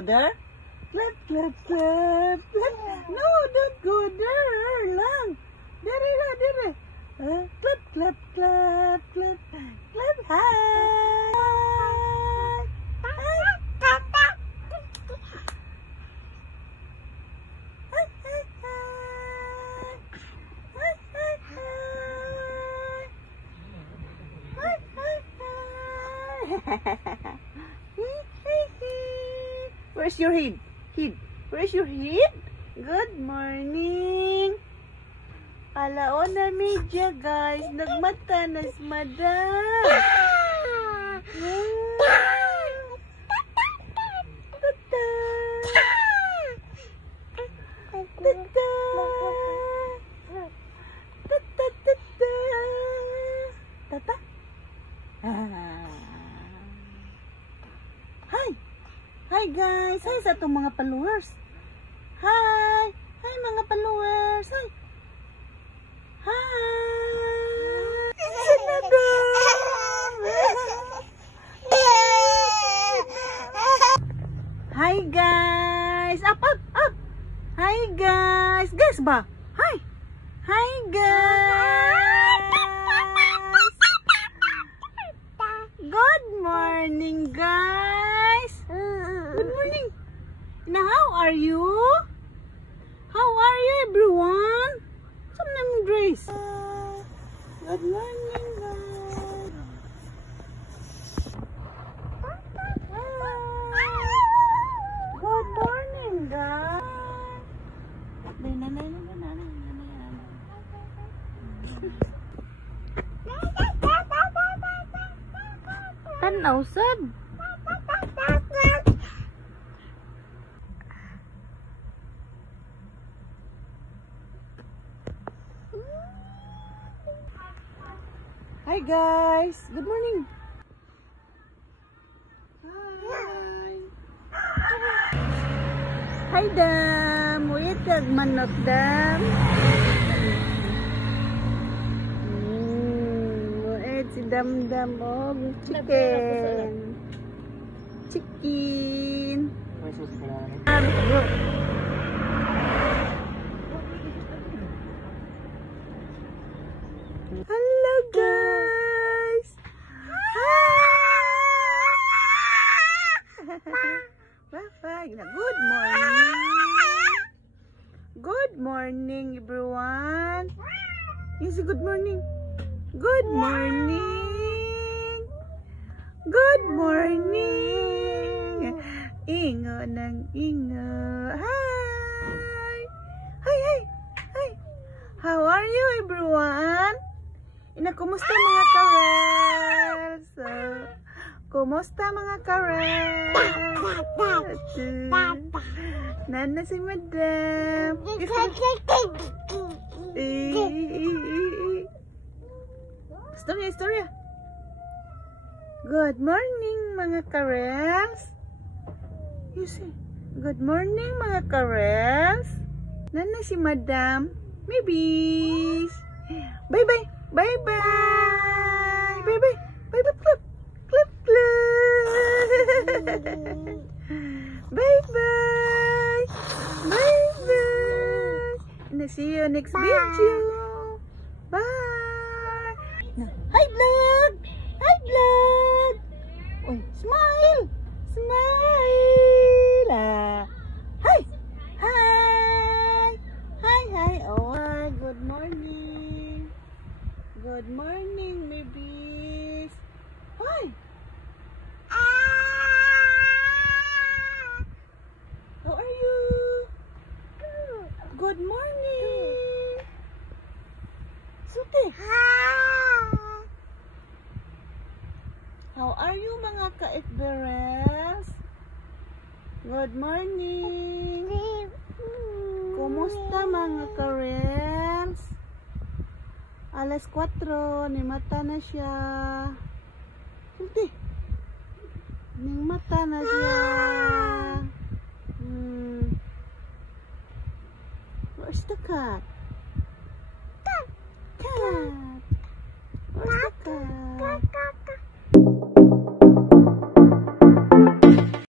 go there. Clap, clap, clap, clap. No, don't go there lang. Dire na, dire. Clap, clap, clap, clap. Clap, hi. Where's your head? Where's your head? Good morning. Alaon na media, guys. Nagmata na si Madam. Hi guys! Hi sa itong mga followers! Hi! Hi mga followers! Hi! Hi! Hi guys! Up! Hi guys! Guys ba? Hi! Hi guys! Good morning guys! Good morning. Now, how are you? How are you, everyone? Some name Grace. Good morning, guys. Good morning, guys. Tanaw sad. Hi guys, good morning. Hi dam, wait manok dam. Wait si dam og chicken. Chicken. Hello guys. Bye. Good morning. Good morning everyone. You say good morning. Good morning. Good morning. Ingo ng ingo. Hi. How are you everyone? Kumusta mga karels? Kumusta mga karels? Nana si Madam. Istorya. Good morning mga karels. You see? Good morning mga karels. Nana si Madam. Maybe. Bye. Clap. Bye. And see you next video. Bye. Hi vlog. Oh, smile. Hi. Oh, good morning. Good morning, babies. Hi. How are you? Good morning. Suti. How are you mga ka-ekberels? Good morning. Kumusta mga ka-rels? Alas 4, ni mata na siya. Sulti. Ning mata na siya. Where's the cat?